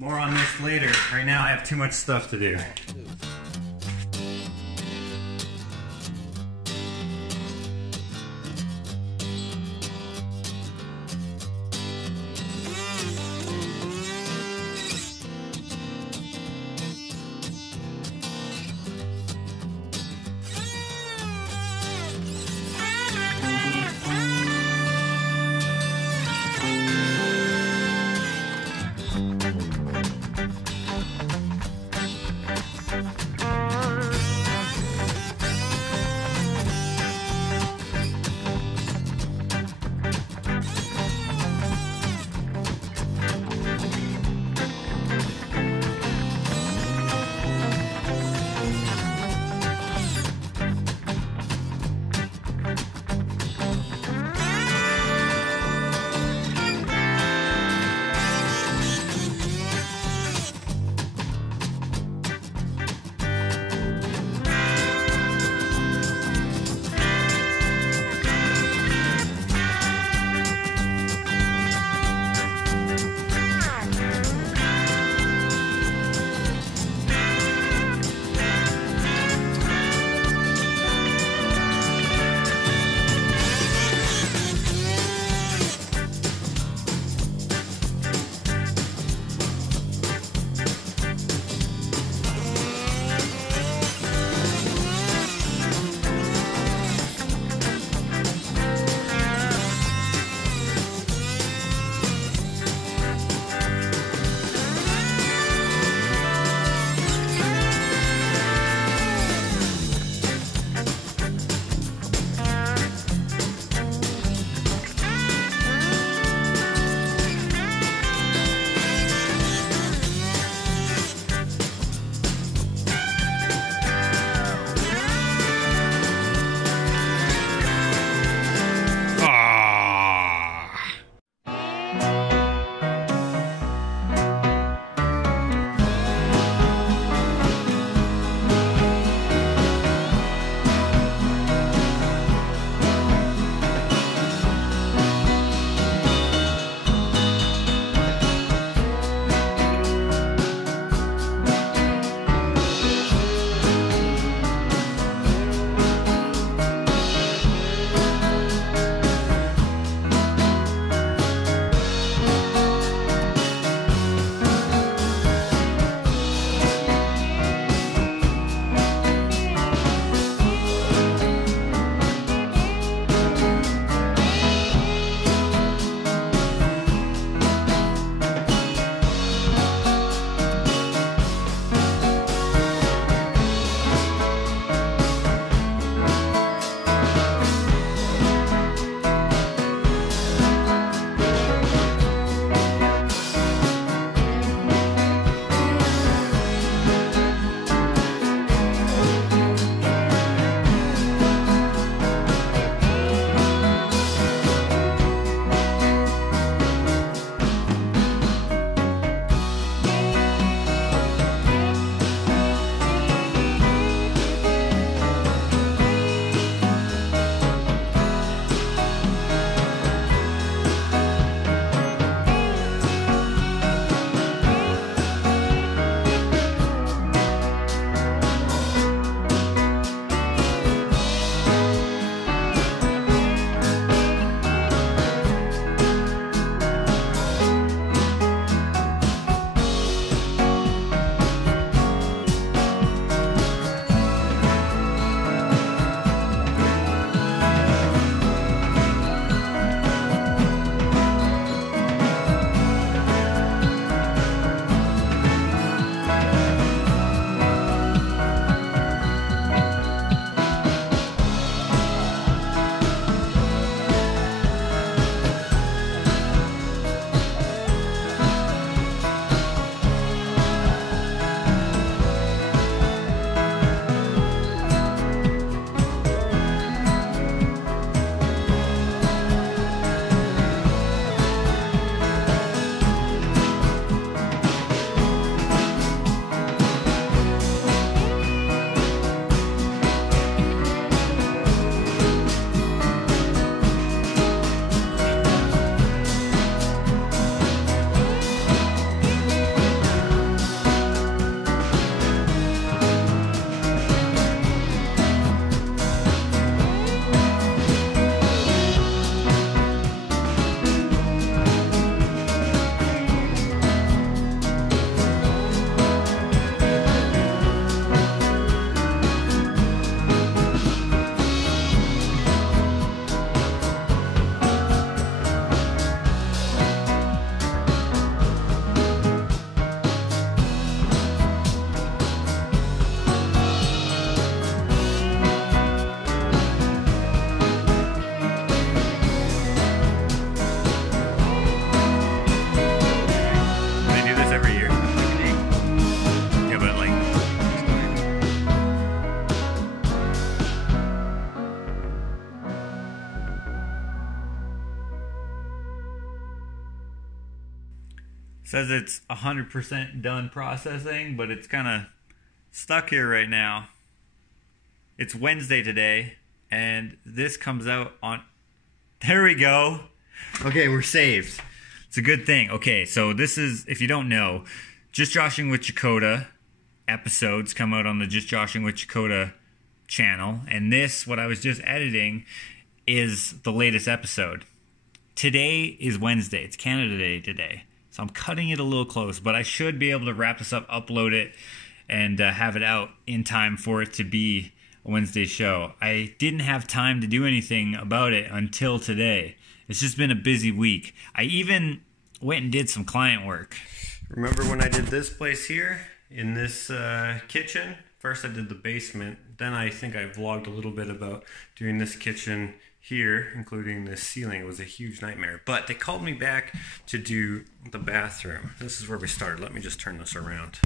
More on this later. Right now I have too much stuff to do. says it's 100% done processing, but it's kind of stuck here right now. It's Wednesday today, and this comes out on... There we go. Okay, we're saved. It's a good thing. Okay, so this is, if you don't know, Just Joshing with Chakotah episodes come out on the Just Joshing with Chakotah channel, and this, what I was just editing, is the latest episode. Today is Wednesday. It's Canada Day today. So I'm cutting it a little close, but I should be able to wrap this up, upload it, and have it out in time for it to be a Wednesday show. I didn't have time to do anything about it until today. It's just been a busy week. I even went and did some client work. Remember when I did this place here in this kitchen? First I did the basement, then I think I vlogged a little bit about doing this kitchen here, including the ceiling. It was a huge nightmare. But they called me back to do the bathroom. This is where we started. Let me just turn this around.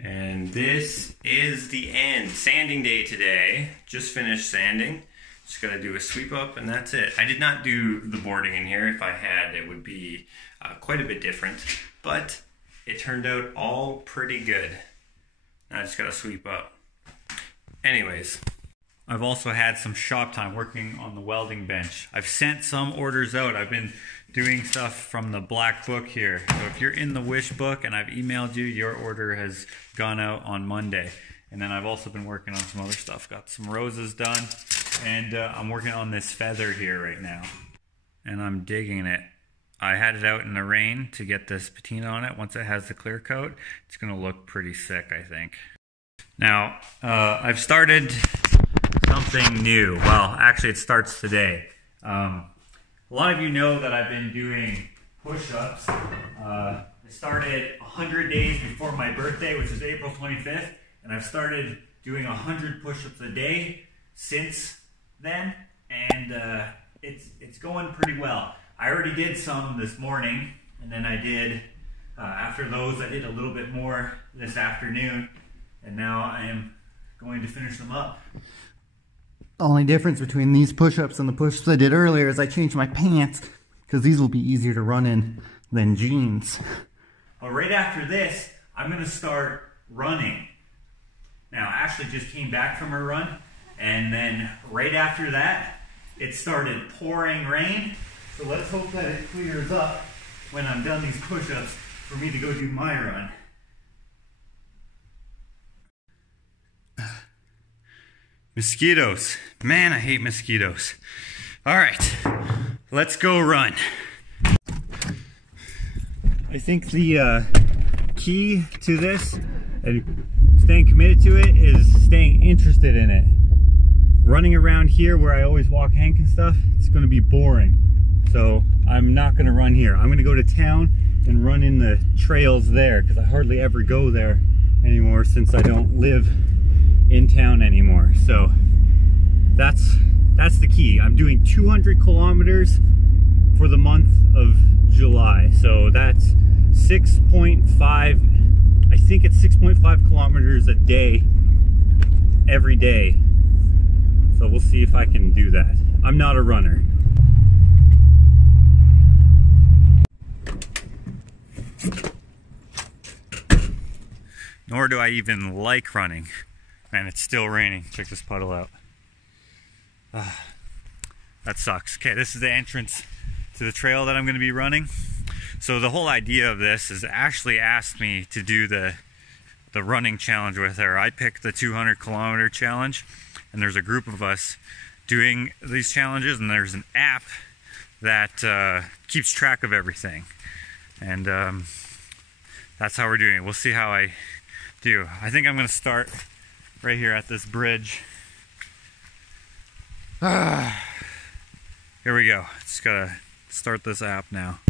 And this is the end. Sanding day today. Just finished sanding. Just gotta do a sweep up and that's it. I did not do the boarding in here. If I had, it would be quite a bit different. But it turned out all pretty good. Now I just gotta sweep up. Anyways, I've also had some shop time working on the welding bench. I've sent some orders out. I've been doing stuff from the black book here. So if you're in the wish book and I've emailed you, your order has gone out on Monday. And then I've also been working on some other stuff. Got some roses done, and I'm working on this feather here right now. And I'm digging it. I had it out in the rain to get this patina on it. Once it has the clear coat, it's gonna look pretty sick, I think. Now, I've started something new. Well, actually it starts today. A lot of you know that I've been doing push-ups. I started 100 days before my birthday, which is April 25th, and I've started doing 100 push-ups a day since then, and it's going pretty well. I already did some this morning, and then I did, after those, I did a little bit more this afternoon, and now I am going to finish them up. The only difference between these push-ups and the push-ups I did earlier is I changed my pants, because these will be easier to run in than jeans. Well, right after this, I'm going to start running. Now, Ashley just came back from her run, and then right after that, it started pouring rain. So let's hope that it clears up when I'm done these push-ups for me to go do my run. Mosquitoes. Man, I hate mosquitoes. All right, let's go run. I think the key to this and staying committed to it is staying interested in it. Running around here where I always walk Hank and stuff, it's gonna be boring. So I'm not gonna run here. I'm gonna go to town and run in the trails there because I hardly ever go there anymore since I don't live in town anymore. So that's the key. I'm doing 200 kilometers for the month of July. So that's 6.5, I think it's 6.5 kilometers a day, every day. So we'll see if I can do that. I'm not a runner. Nor do I even like running. Man, it's still raining. Check this puddle out. That sucks. Okay, this is the entrance to the trail that I'm going to be running. So the whole idea of this is Ashley asked me to do the running challenge with her. I picked the 200 kilometer challenge, and there's a group of us doing these challenges, and there's an app that keeps track of everything. And that's how we're doing it. We'll see how I do. I think I'm going to start right here at this bridge. Here we go. Just gotta start this app now.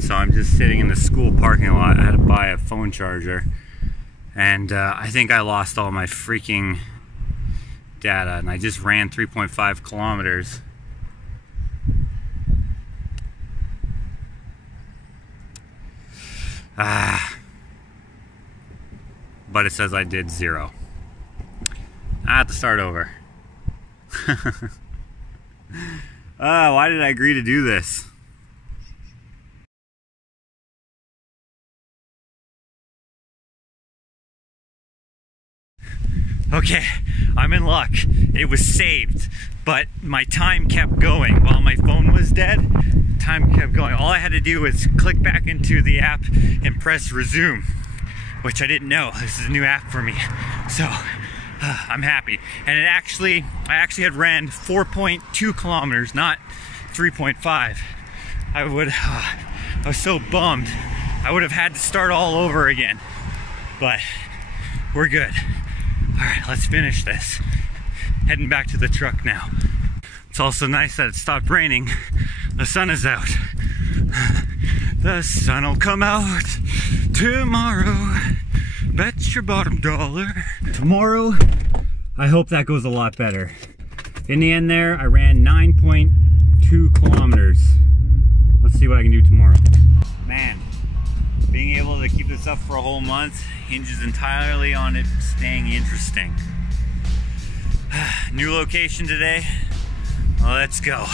so I'm just sitting in the school parking lot. I had to buy a phone charger, and I think I lost all my freaking data, and I just ran 3.5 kilometers. But it says I did 0. I have to start over. Why did I agree to do this? Okay, I'm in luck. It was saved, but my time kept going. While my phone was dead, time kept going. All I had to do was click back into the app and press resume, which I didn't know. This is a new app for me. So I'm happy. And I actually had ran 4.2 kilometers, not 3.5. I was so bummed. I would have had to start all over again, but we're good. All right, let's finish this. Heading back to the truck now. It's also nice that it stopped raining. The sun is out. The sun'll come out tomorrow. Bet your bottom dollar. Tomorrow, I hope that goes a lot better. In the end there, I ran 9.2 kilometers. Let's see what I can do tomorrow. Man, being able to keep this up for a whole month hinges entirely on it staying interesting. New location today. Well, let's go.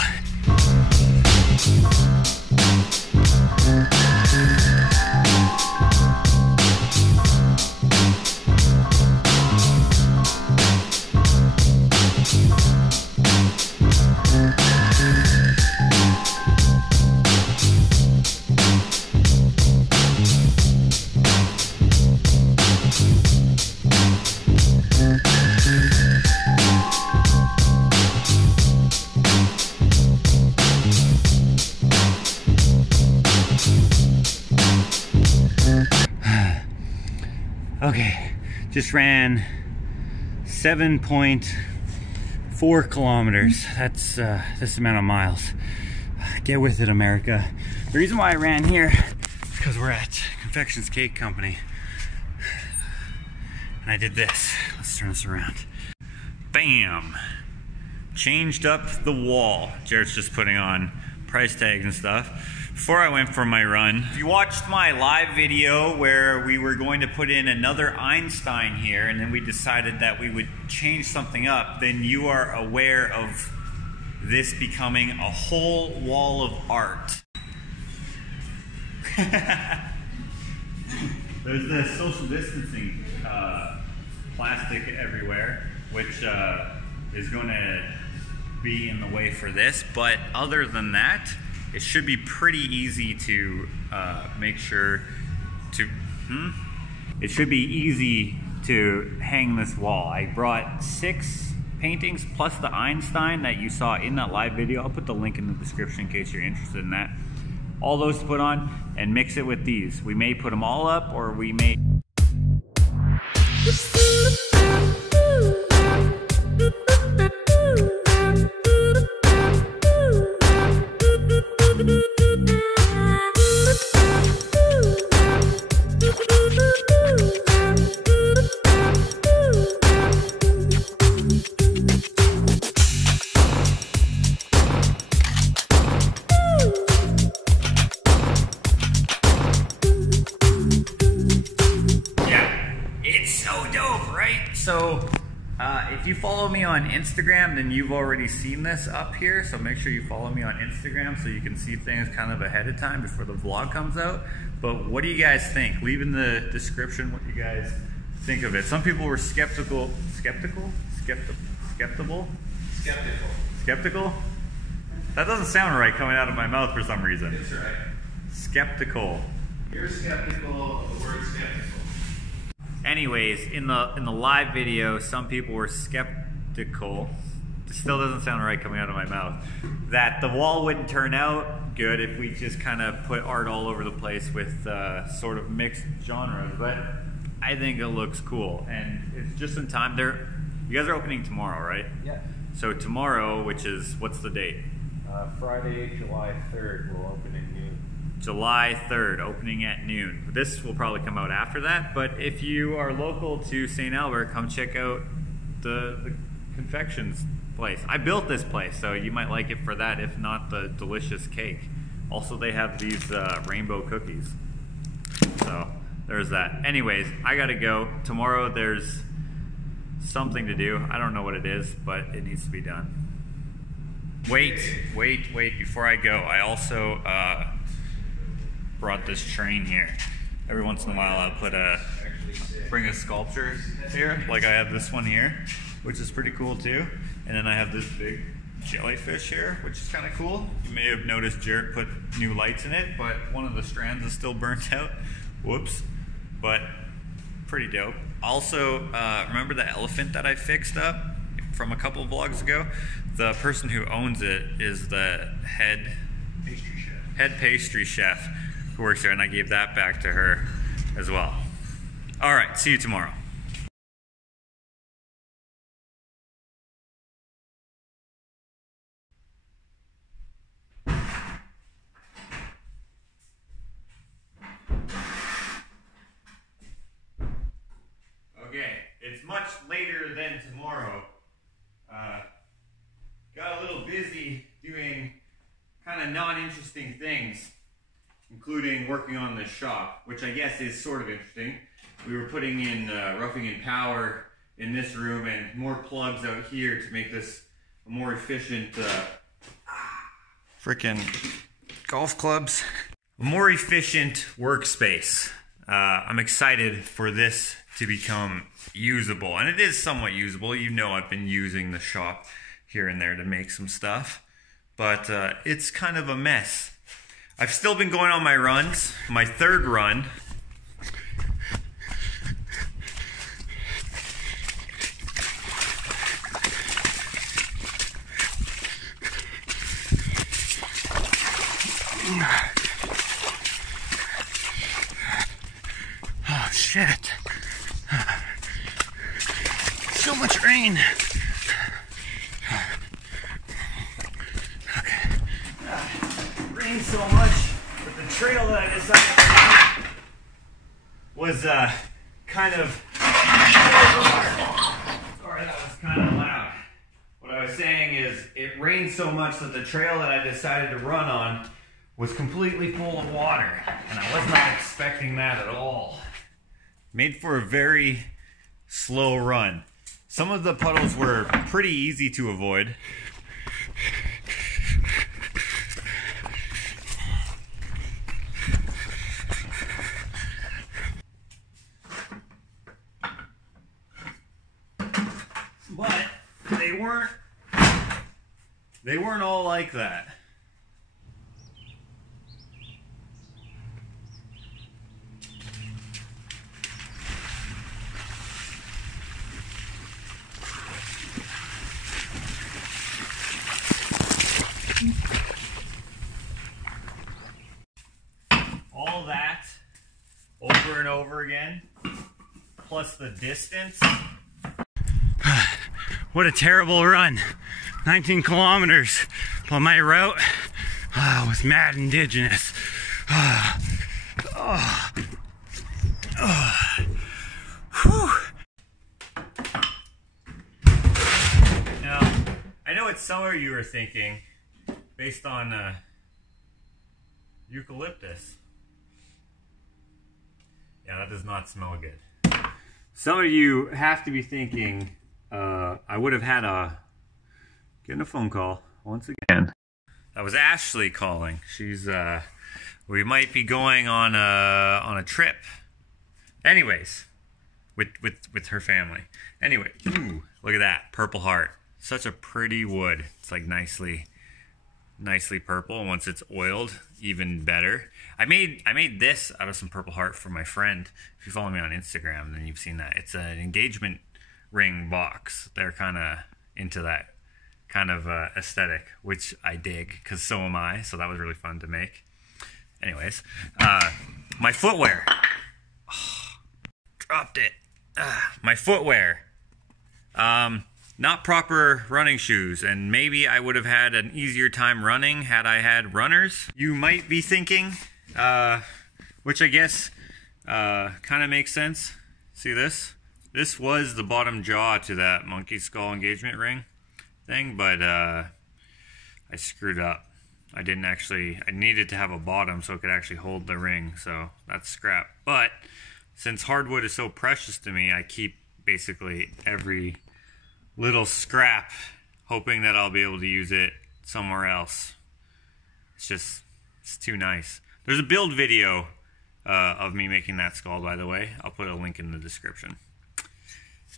Okay, just ran 7.4 kilometers. That's this amount of miles. Get with it, America. The reason why I ran here is because we're at Confections Cake Company. And I did this. Let's turn this around. Bam! Changed up the wall. Jared's just putting on price tags and stuff. Before I went for my run, if you watched my live video where we were going to put in another Einstein here and then we decided that we would change something up, then you are aware of this becoming a whole wall of art. There's this social distancing plastic everywhere, which is going to be in the way for this, but other than that, it should be pretty easy to make sure to, It should be easy to hang this wall. I brought 6 paintings plus the Einstein that you saw in that live video. I'll put the link in the description in case you're interested in that. All those to put on and mix it with these. We may put them all up or we may... So, if you follow me on Instagram, then you've already seen this up here. So make sure you follow me on Instagram so you can see things kind of ahead of time before the vlog comes out. But what do you guys think? Leave in the description what you guys think of it. Some people were skeptical. Skeptical? That doesn't sound right coming out of my mouth for some reason. It's right. Skeptical. You're skeptical of the word skeptical. Anyways, in the live video, some people were skeptical. It still doesn't sound right coming out of my mouth. That the wall wouldn't turn out good if we just kind of put art all over the place with sort of mixed genres. But I think it looks cool, and it's just in time. You guys are opening tomorrow, right? Yeah. So tomorrow, which is what's the date? Friday, July 3rd, we'll open in noon. July 3rd, opening at noon. This will probably come out after that, but if you are local to St. Albert, come check out the confections place. I built this place, so you might like it for that, if not the delicious cake. Also, they have these rainbow cookies. So there's that. Anyways, I gotta go. Tomorrow there's something to do. I don't know what it is, but it needs to be done. Wait, before I go, I also brought this train here. Every once in a while I'll bring a sculpture here, like I have this one here, which is pretty cool too. And then I have this big jellyfish here, which is kind of cool. You may have noticed Jarrett put new lights in it, but one of the strands is still burnt out. Whoops. But pretty dope. Also, remember the elephant that I fixed up from a couple of vlogs ago? The person who owns it is the head pastry chef who works there, and I gave that back to her as well. All right, see you tomorrow. Okay, it's much later than tomorrow. Got a little busy doing kind of non-interesting things, including working on this shop, which I guess is sort of interesting. We were putting in roughing in power in this room and more plugs out here to make this a more efficient frickin' golf clubs. A more efficient workspace. I'm excited for this to become usable, and it is somewhat usable. You know, I've been using the shop here and there to make some stuff, but it's kind of a mess. I've still been going on my runs. My third run. Oh shit. So much rain. Okay. Rained so much that the trail that I decided to was kind of... Sorry, that was kind of loud. What I was saying is, it rained so much that the trail that I decided to run on was completely full of water, and I was not expecting that at all. Made for a very slow run. Some of the puddles were pretty easy to avoid. But they weren't all like that. All that over and over again, plus the distance. What a terrible run. 19 kilometers on my route was mad indigenous. Now, I know what some of you are thinking based on eucalyptus. Yeah, that does not smell good. Some of you have to be thinking, I would have had getting a phone call once again. That was Ashley calling. She's, we might be going on a trip. Anyways, with her family. Anyway, ooh, look at that, Purple Heart. Such a pretty wood. It's like nicely purple. Once it's oiled, even better. I made this out of some Purple Heart for my friend. If you follow me on Instagram, then you've seen that. It's an engagement ring box. They're kind of into that kind of aesthetic, which I dig, because so am I. So that was really fun to make. Anyways, my footwear. Oh, dropped it. My footwear. Not proper running shoes, and maybe I would have had an easier time running had I had runners. You might be thinking, which I guess kind of makes sense. See this? This was the bottom jaw to that monkey skull engagement ring thing, but I screwed up. I needed to have a bottom so it could actually hold the ring, so that's scrap. But since hardwood is so precious to me, I keep basically every little scrap, hoping that I'll be able to use it somewhere else. It's too nice. There's a build video of me making that skull, by the way. I'll put a link in the description.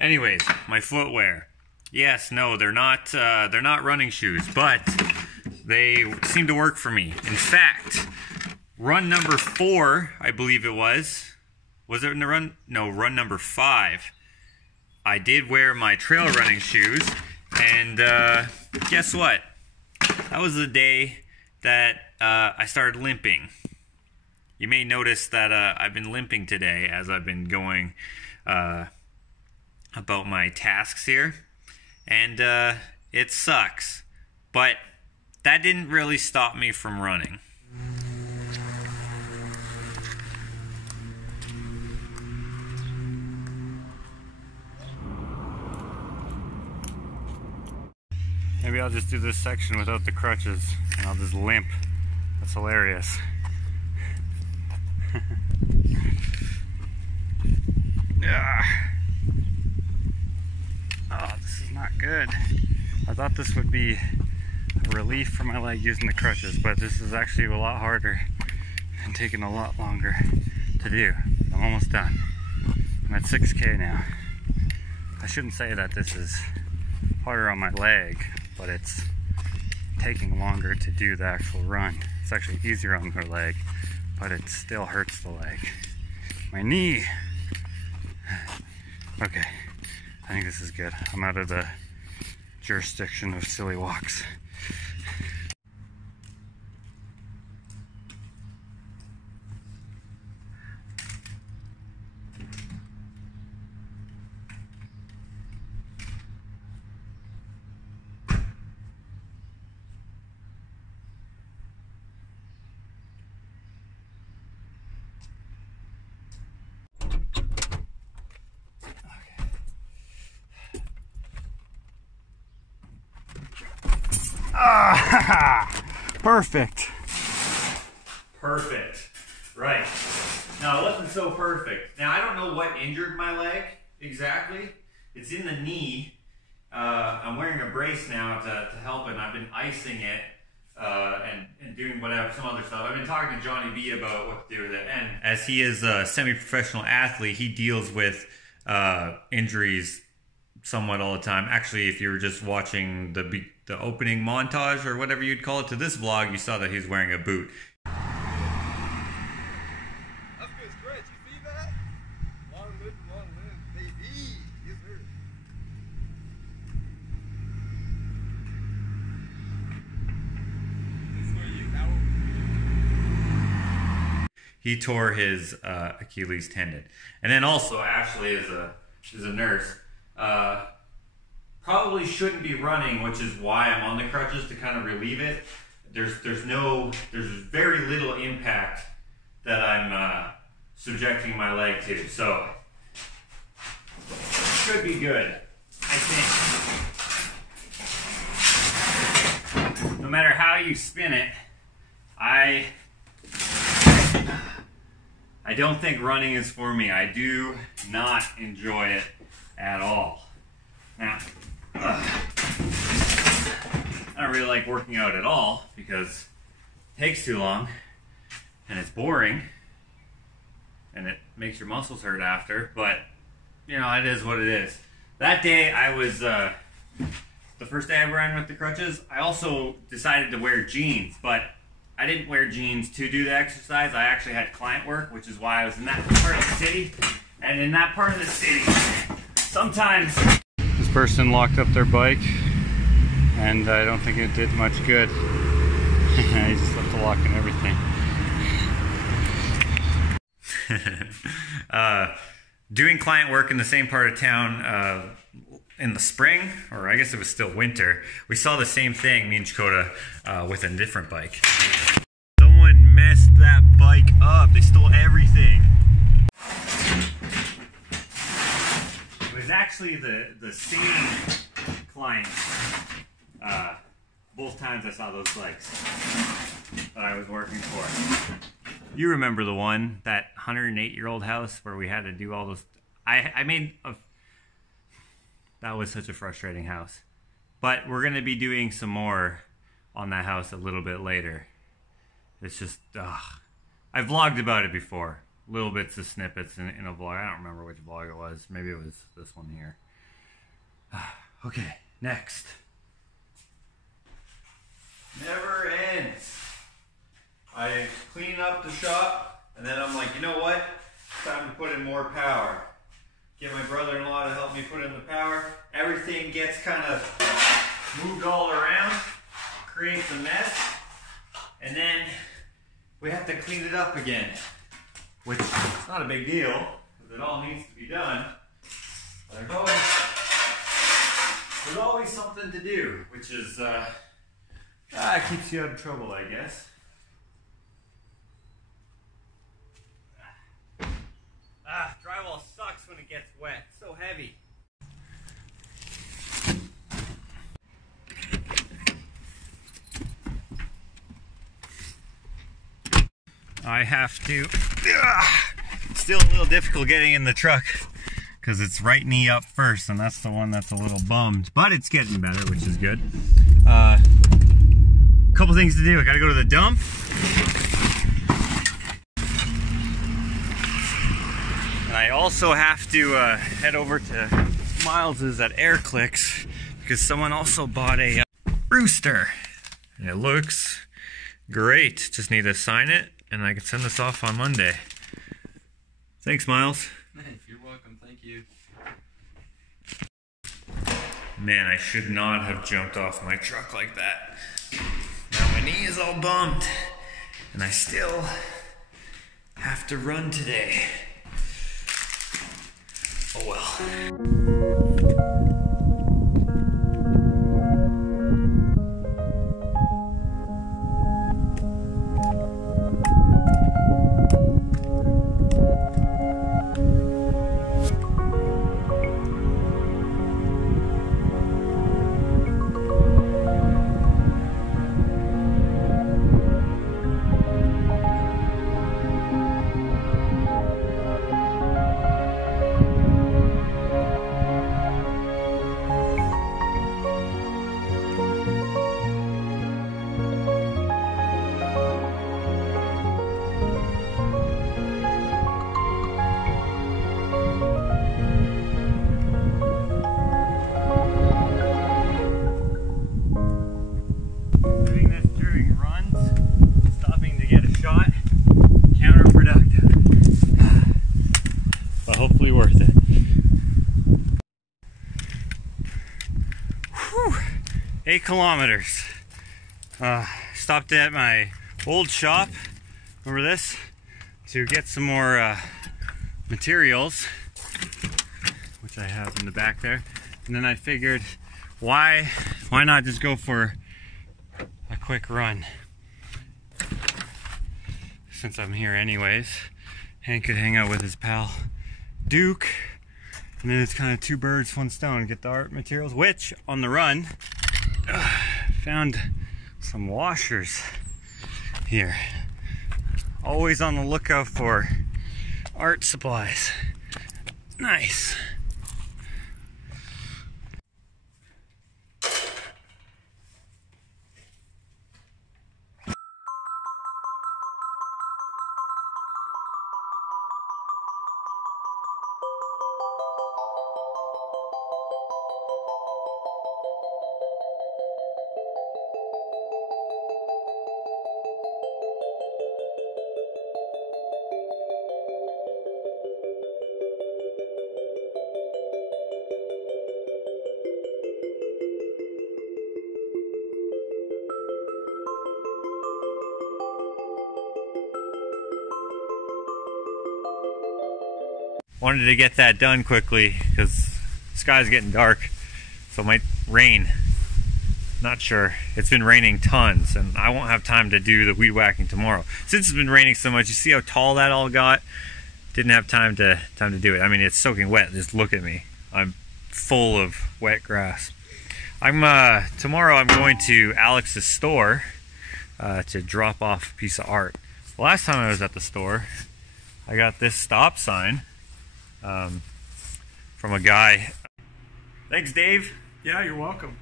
Anyways, my footwear. Yes, no, they're not running shoes, but they seem to work for me. In fact, run number 4, I believe it was it in the run? No, run number 5. I did wear my trail running shoes, and guess what? That was the day that I started limping. You may notice that I've been limping today as I've been going about my tasks here, and it sucks, but that didn't really stop me from running. Maybe I'll just do this section without the crutches and I'll just limp. That's hilarious. Oh, this is not good. I thought this would be a relief for my leg using the crutches, but this is actually a lot harder and taking a lot longer to do. I'm almost done. I'm at 6K now. I shouldn't say that this is harder on my leg, but it's taking longer to do the actual run. It's actually easier on the leg, but it still hurts the leg. My knee. Okay, I think this is good. I'm out of the jurisdiction of silly walks. Perfect. Perfect. Right. Now, it wasn't so perfect. Now, I don't know what injured my leg exactly. It's in the knee. I'm wearing a brace now to help it, and I've been icing it and doing whatever, some other stuff. I've been talking to Johnny B about what to do with it. And as he is a semi-professional athlete, he deals with injuries somewhat all the time. Actually, if you were just watching the opening montage or whatever you'd call it to this vlog, you saw that he's wearing a boot. That's a good stretch. You see that? Long live, baby. Yes, sir. This is where He tore his Achilles tendon. And then also, Ashley is a nurse. Probably shouldn't be running, which is why I'm on the crutches to kind of relieve it. There's very little impact that I'm subjecting my leg to, so should be good, I think. No matter how you spin it, I don't think running is for me. I do not enjoy it at all. Now, I don't really like working out at all because it takes too long and it's boring and it makes your muscles hurt after, but you know, it is what it is. That day I was, the first day I ran with the crutches, I also decided to wear jeans, but I didn't wear jeans to do the exercise. I actually had client work, which is why I was in that part of the city. And in that part of the city, sometimes this person locked up their bike, and I don't think it did much good. I just left the lock and everything. Doing client work in the same part of town in the spring, or I guess it was still winter, we saw the same thing, me and Chakota, with a different bike. Someone messed that bike up. They stole everything. It was actually the same client both times I saw those bikes that I was working for. You remember the one, that 108-year-old house where we had to do all those. That was such a frustrating house. But we're gonna be doing some more on that house a little bit later. It's just, I've vlogged about it before. Little bits of snippets in a vlog. I don't remember which vlog it was. Maybe it was this one here. Okay, next. Never ends. I clean up the shop, and then I'm like, you know what? It's time to put in more power. Get my brother-in-law to help me put in the power. Everything gets kind of moved all around, creates a mess, and then we have to clean it up again, which is not a big deal, because it all needs to be done. But there's always something to do, which is, keeps you out of trouble, I guess. Drywall sucks when it gets wet. It's so heavy. I have to. Still a little difficult getting in the truck because it's right knee up first, and that's the one that's a little bummed. But it's getting better, which is good. Couple things to do. I gotta go to the dump. And I also have to head over to Miles's at Air Clicks because someone also bought a rooster. And it looks great. Just need to sign it and I can send this off on Monday. Thanks, Miles. You're welcome, thank you. Man, I should not have jumped off my truck like that. Now my knee is all bumped, and I still have to run today. Oh well. Hopefully worth it. Whew. 8 kilometers. Stopped at my old shop, remember this, to get some more materials, which I have in the back there. And then I figured, why not just go for a quick run? Since I'm here anyways, Hank could hang out with his pal Duke, and then it's kind of 2 birds, 1 stone. Get the art materials, which on the run found some washers here. Always on the lookout for art supplies. Nice. Wanted to get that done quickly because the sky's getting dark, so it might rain. Not sure. It's been raining tons, and I won't have time to do the weed whacking tomorrow. Since it's been raining so much, you see how tall that all got? Didn't have time to do it. I mean, it's soaking wet. Just look at me. I'm full of wet grass. Tomorrow I'm going to Alex's store to drop off a piece of art. Last time I was at the store, I got this stop sign from a guy. Thanks, Dave. Yeah, you're welcome.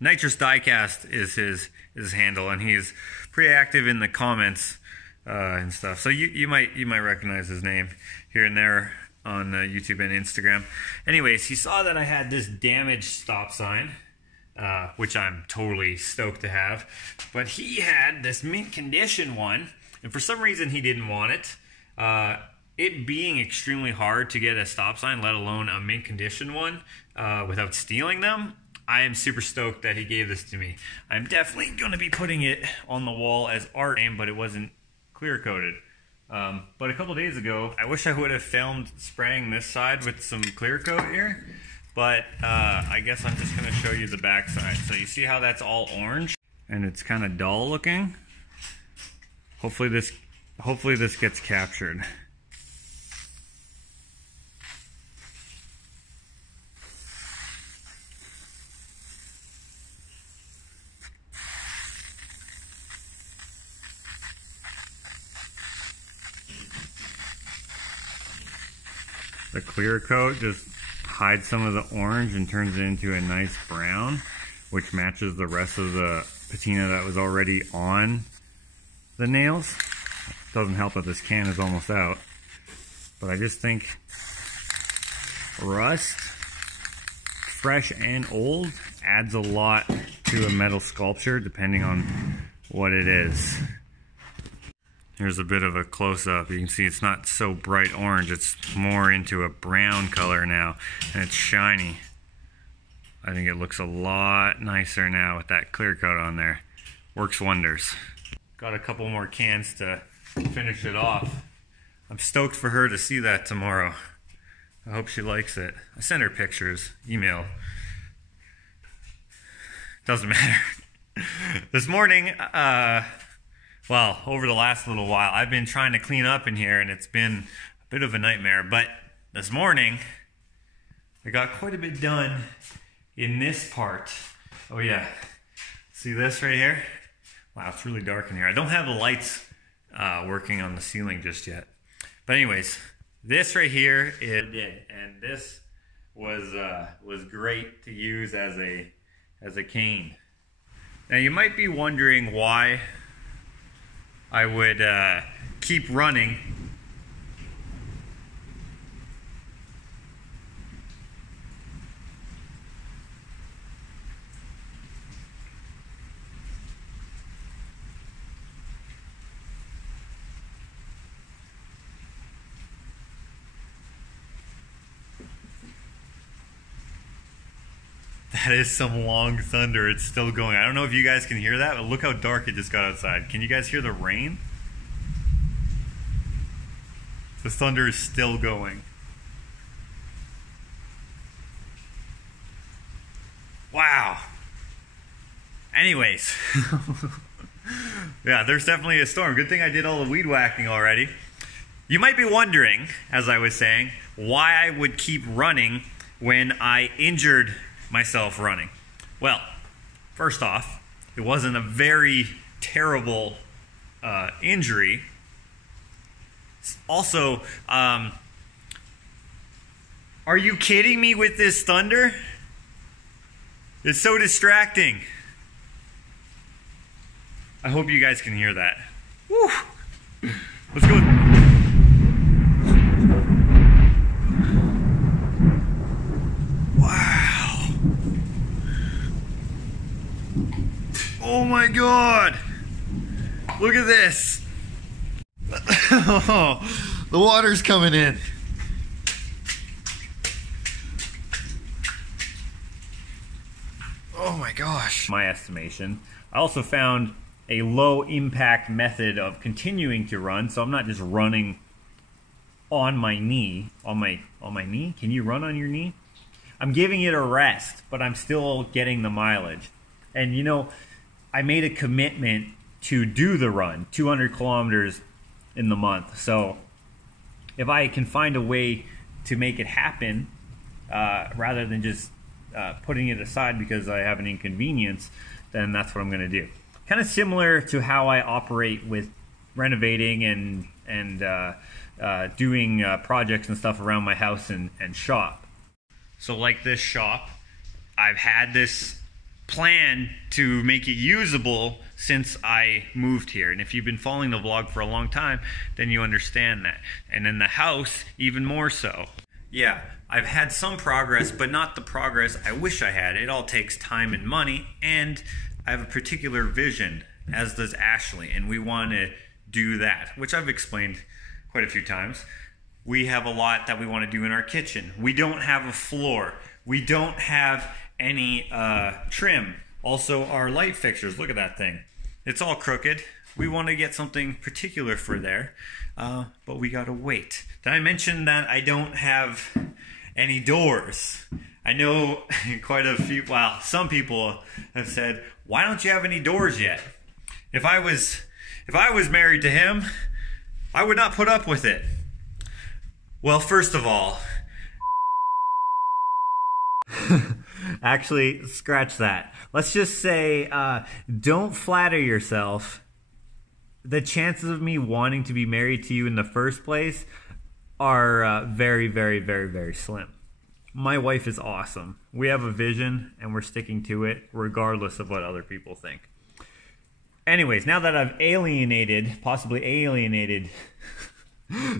Nitrous Diecast is his handle, and he's pretty active in the comments and stuff. So you might recognize his name here and there on YouTube and Instagram. Anyways, he saw that I had this damaged stop sign, which I'm totally stoked to have. But he had this mint condition one, and for some reason he didn't want it. It being extremely hard to get a stop sign, let alone a mint condition one, without stealing them, I am super stoked that he gave this to me. I'm definitely going to be putting it on the wall as art, but it wasn't clear coated. But a couple days ago, I wish I would have filmed spraying this side with some clear coat here, but I guess I'm just going to show you the back side. So you see how that's all orange and it's kind of dull looking? Hopefully this gets captured. The clear coat just hides some of the orange and turns it into a nice brown, which matches the rest of the patina that was already on the nails. Doesn't help that this can is almost out, but I just think rust, fresh and old, adds a lot to a metal sculpture depending on what it is. Here's a bit of a close-up. You can see it's not so bright orange. It's more into a brown color now, and it's shiny. I think it looks a lot nicer now with that clear coat on there. Works wonders. Got a couple more cans to finish it off. I'm stoked for her to see that tomorrow. I hope she likes it. I sent her pictures, email. Doesn't matter. This morning, well, over the last little while, I've been trying to clean up in here, and it's been a bit of a nightmare. But this morning, I got quite a bit done in this part. Oh yeah, see this right here? Wow, it's really dark in here. I don't have the lights working on the ceiling just yet. But anyways, this right here is it, and this was great to use as a cane. Now you might be wondering why I would keep running That is some long thunder. It's still going. I don't know if you guys can hear that, but look how dark it just got outside. Can you guys hear the rain? The thunder is still going. Wow. Anyways. Yeah, there's definitely a storm. Good thing I did all the weed whacking already. You might be wondering, as I was saying, why I would keep running when I injured myself running. Well, first off, it wasn't a very terrible injury. Also, are you kidding me with this thunder? It's so distracting. I hope you guys can hear that. Woo. Let's go. Wow. Oh my God. Look at this. Oh, the water's coming in. Oh my gosh. My estimation. I also found a low impact method of continuing to run, so I'm not just running on my knee. On my knee? Can you run on your knee? I'm giving it a rest, but I'm still getting the mileage. And you know, I made a commitment to do the run, 200 kilometers in the month. So if I can find a way to make it happen, rather than just putting it aside because I have an inconvenience, then that's what I'm going to do. Kind of similar to how I operate with renovating and doing projects and stuff around my house and shop. So like this shop, I've had this plan to make it usable since I moved here. And if you've been following the vlog for a long time, then you understand that. And in the house, even more so. Yeah, I've had some progress, but not the progress I wish I had. It all takes time and money, and I have a particular vision, as does Ashley, and we want to do that, which I've explained quite a few times. We have a lot that we want to do in our kitchen. We don't have a floor. We don't have any trim. Also, our light fixtures, look at that thing. It's all crooked. We want to get something particular for there, but we gotta wait. Did I mention that I don't have any doors? I know quite a few, well, some people have said, why don't you have any doors yet? If I was married to him, I would not put up with it. Well, first of all, actually, scratch that. Let's just say, don't flatter yourself. The chances of me wanting to be married to you in the first place are very, very, very, very slim. My wife is awesome. We have a vision and we're sticking to it regardless of what other people think. Anyways, now that I've possibly alienated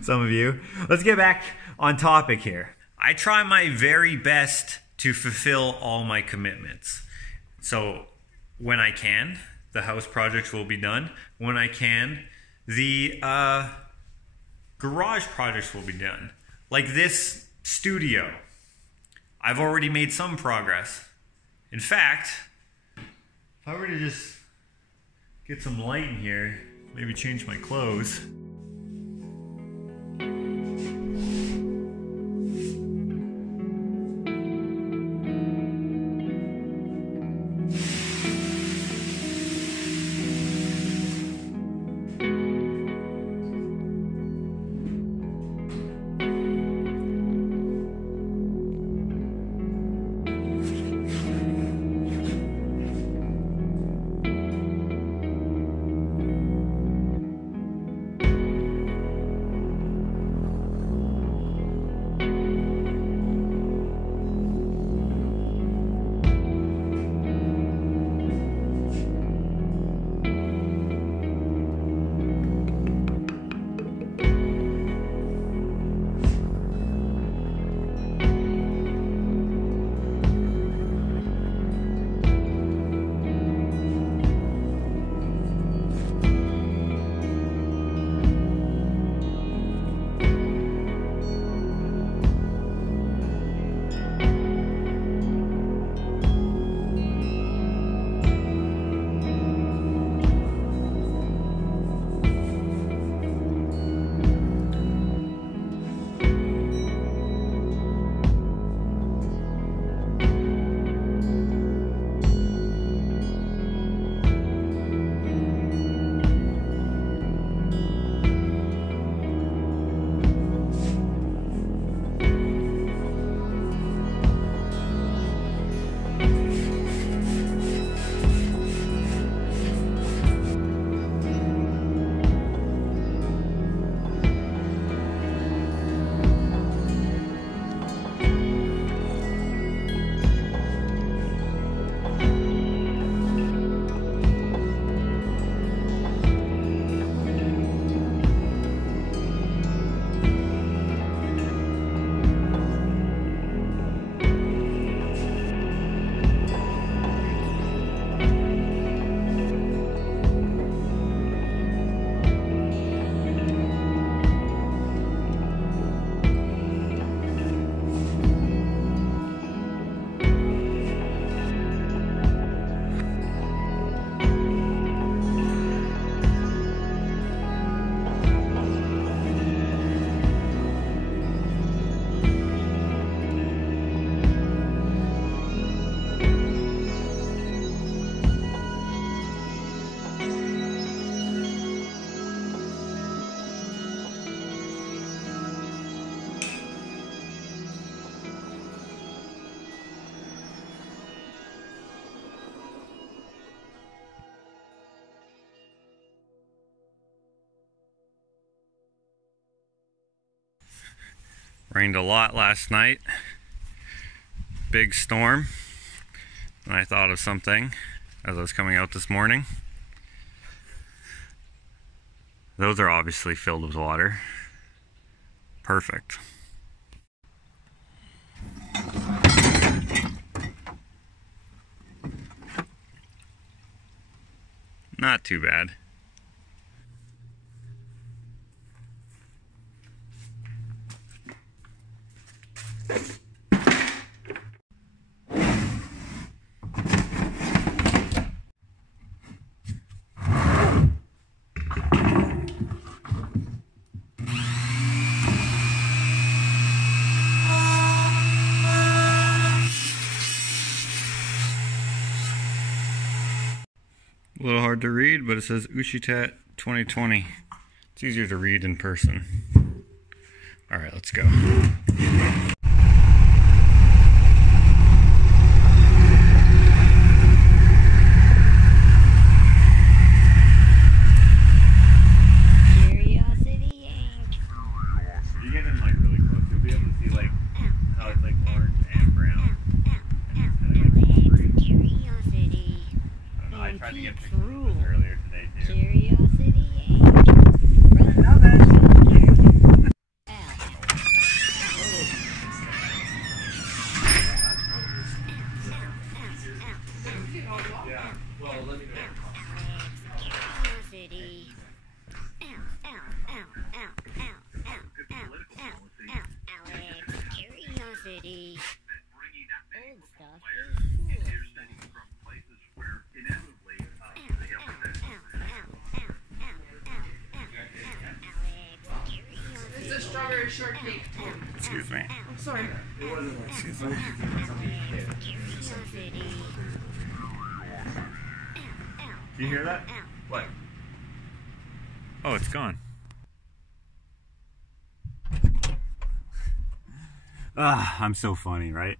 some of you, let's get back on topic here. I try my very best to fulfill all my commitments. So when I can, the house projects will be done. When I can, the garage projects will be done. Like this studio. I've already made some progress. In fact, if I were to just get some light in here, maybe change my clothes. Rained a lot last night. Big storm. And I thought of something as I was coming out this morning. Those are obviously filled with water. Perfect. Not too bad. A little hard to read, but it says Ouchitat 2020. It's easier to read in person. All right, let's go. Curiosity Inc. You get in like really close, you'll be able to see like how it's like orange and brown. Curiosity. I tried to get pictures of this earlier today too. Curiosity Inc. Curiosity. Alex, curiosity. Old stuff is cool stuff. It's a strawberry shortcake. Excuse me. I'm sorry. Excuse me. Curiosity. Do you hear that? What? Oh, it's gone. I'm so funny, right?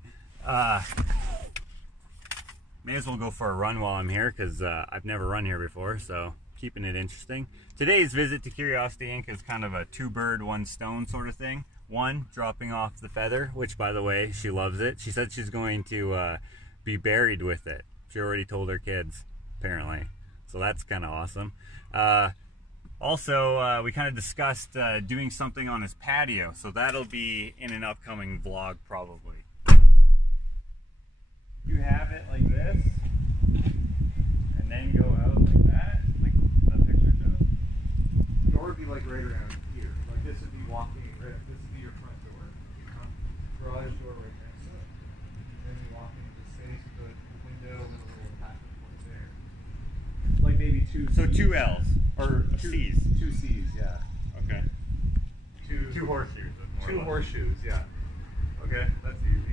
May as well go for a run while I'm here because I've never run here before, so keeping it interesting. Today's visit to Curiosity Inc. is kind of a two bird, one stone sort of thing. One, dropping off the feather, which by the way, she loves it. She said she's going to be buried with it. She already told her kids, apparently. So that's kind of awesome. Also, we kind of discussed doing something on his patio, so that'll be in an upcoming vlog probably. You have it like this, and then go out like that, like the picture shows. The door would be like right around here. Like this would be walking, right? This would be your front door. Garage door right next to it. And then you walk into the space with a window and a little passage point there. Like maybe two. So C's. two L's, or Two C's. Two C's, yeah. Okay. Two horseshoes. Two horseshoes, yeah. Okay, that's easy.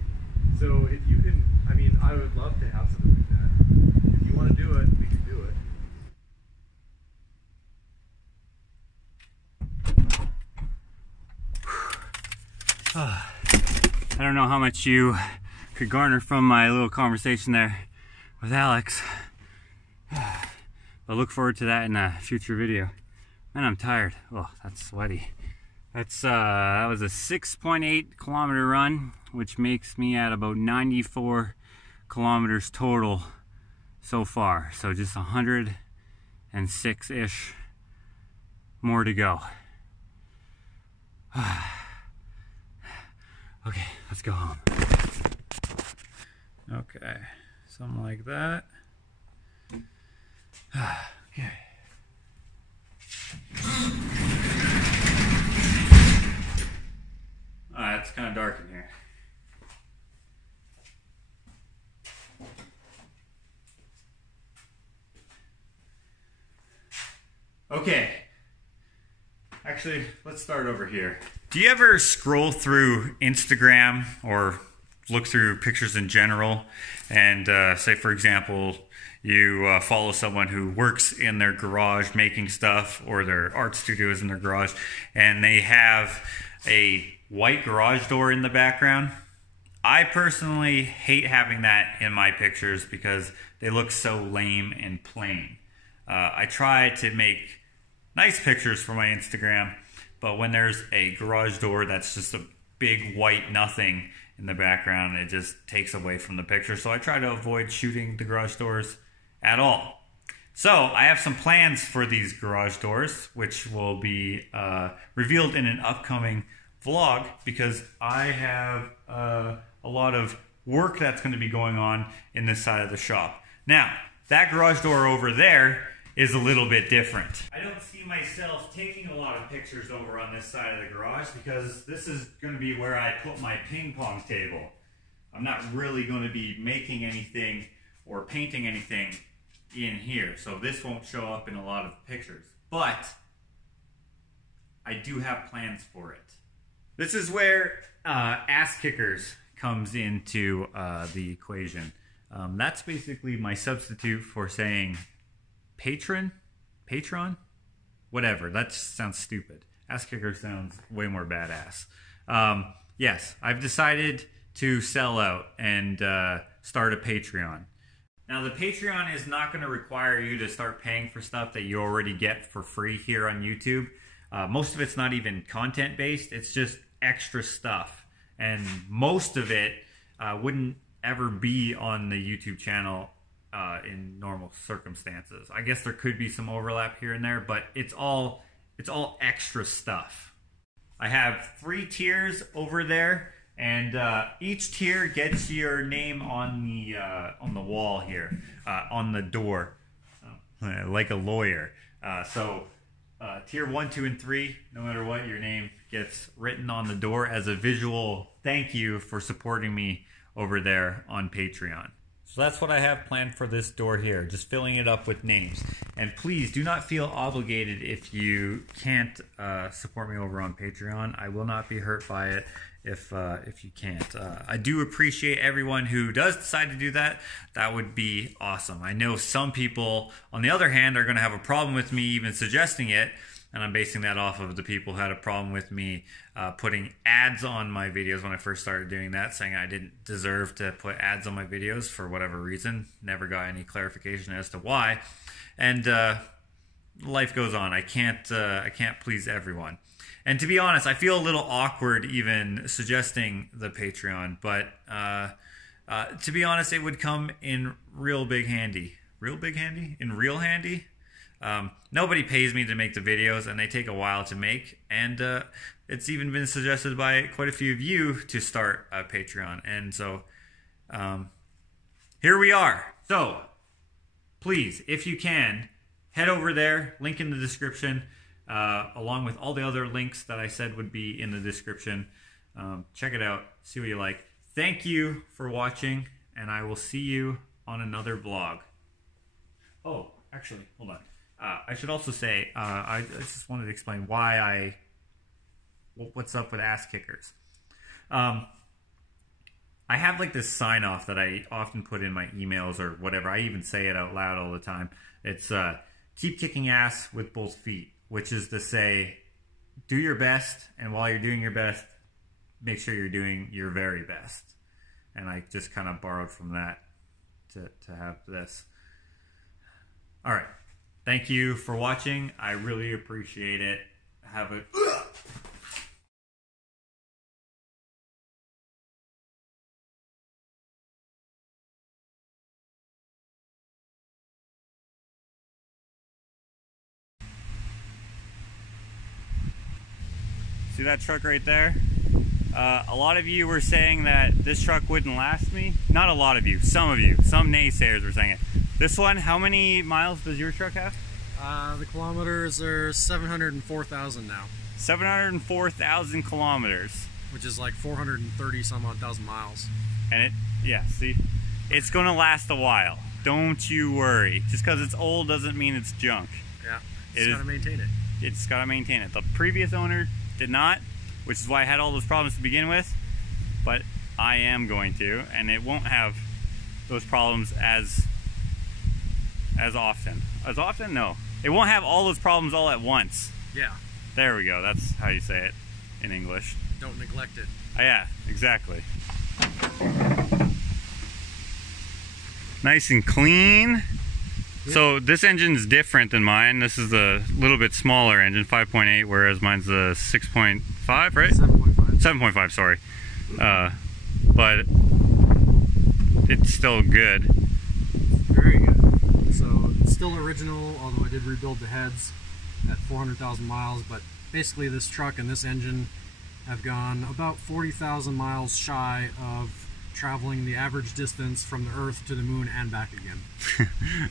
So if you can, I mean, I would love to have something like that. If you want to do it, we can do it. I don't know how much you could garner from my little conversation there with Alex. But look forward to that in a future video. Man, I'm tired. Oh, that's sweaty. That was a 6.8 kilometer run, which makes me at about 94 kilometers total so far. So just 106-ish more to go. Okay, let's go home. Okay, something like that. Okay. It's kind of dark in here. Okay. Actually, let's start over here. Do you ever scroll through Instagram or look through pictures in general and say, for example, you follow someone who works in their garage making stuff, or their art studio is in their garage, and they have a white garage door in the background? I personally hate having that in my pictures because they look so lame and plain. I try to make nice pictures for my Instagram, but when there's a garage door that's just big white nothing in the background. It just takes away from the picture. So I try to avoid shooting the garage doors at all. So I have some plans for these garage doors, which will be revealed in an upcoming vlog, because I have a lot of work that's going to be going on in this side of the shop. Now, that garage door over there is a little bit different. I don't see myself taking a lot of pictures over on this side of the garage, because this is going to be where I put my ping pong table. I'm not really going to be making anything or painting anything in here, so this won't show up in a lot of pictures, but I do have plans for it. This is where Ass Kickers comes into the equation. That's basically my substitute for saying patron, whatever. That sounds stupid. Ass Kickers sounds way more badass. Yes, I've decided to sell out and start a Patreon. Now, the Patreon is not going to require you to start paying for stuff that you already get for free here on YouTube. Most of it's not even content-based. It's just extra stuff. And most of it wouldn't ever be on the YouTube channel in normal circumstances. I guess there could be some overlap here and there, but it's all extra stuff. I have 3 tiers over there. And each tier gets your name on the wall here, on the door, like a lawyer. So tier 1, 2, and 3, no matter what, your name gets written on the door as a visual thank you for supporting me over there on Patreon. So that's what I have planned for this door here, just filling it up with names. And please do not feel obligated if you can't support me over on Patreon. I will not be hurt by it if you can't. I do appreciate everyone who does decide to do that. That would be awesome. I know some people, on the other hand, are going to have a problem with me even suggesting it, and I'm basing that off of the people who had a problem with me putting ads on my videos when I first started doing that, saying I didn't deserve to put ads on my videos for whatever reason. Never got any clarification as to why. And life goes on. I can't please everyone. And to be honest, I feel a little awkward even suggesting the Patreon, but to be honest, it would come in real big handy. Real big handy? In real handy? Nobody pays me to make the videos, and they take a while to make, and it's even been suggested by quite a few of you to start a Patreon, and so here we are. So please, if you can, head over there, link in the description, along with all the other links that I said would be in the description. Check it out, see what you like. Thank you for watching, and I will see you on another vlog. Oh, actually, hold on. I should also say, I just wanted to explain why what's up with Ass Kickers. I have like this sign off that I often put in my emails or whatever. I even say it out loud all the time. It's keep kicking ass with both feet, which is to say, do your best, and while you're doing your best, make sure you're doing your very best. And I just kind of borrowed from that to have this. All right. Thank you for watching. I really appreciate it. Have a... See that truck right there? A lot of you were saying that this truck wouldn't last me. Not a lot of you, some naysayers were saying it. This one, how many miles does your truck have? The kilometers are 704,000 now. 704,000 kilometers. Which is like 430 some odd thousand miles. And it, yeah, see? It's gonna last a while. Don't you worry. Just because it's old doesn't mean it's junk. Yeah, it's gotta maintain it. It's gotta maintain it. The previous owner did not, which is why I had all those problems to begin with, but I am going to, and it won't have those problems as often. As often? No. It won't have all those problems all at once. Yeah. There we go. That's how you say it in English. Don't neglect it. Oh, yeah, exactly. Nice and clean. So this engine's different than mine. This is a little bit smaller engine, 5.8, whereas mine's a 6.5, right? 7.5. 7.5, sorry. But it's still good. Very good. So it's still original, although I did rebuild the heads at 400,000 miles. But basically, this truck and this engine have gone about 40,000 miles shy of traveling the average distance from the Earth to the Moon and back again.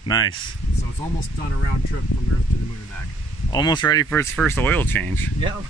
Nice. So it's almost done a round trip from the Earth to the Moon and back. Almost ready for its first oil change. Yeah.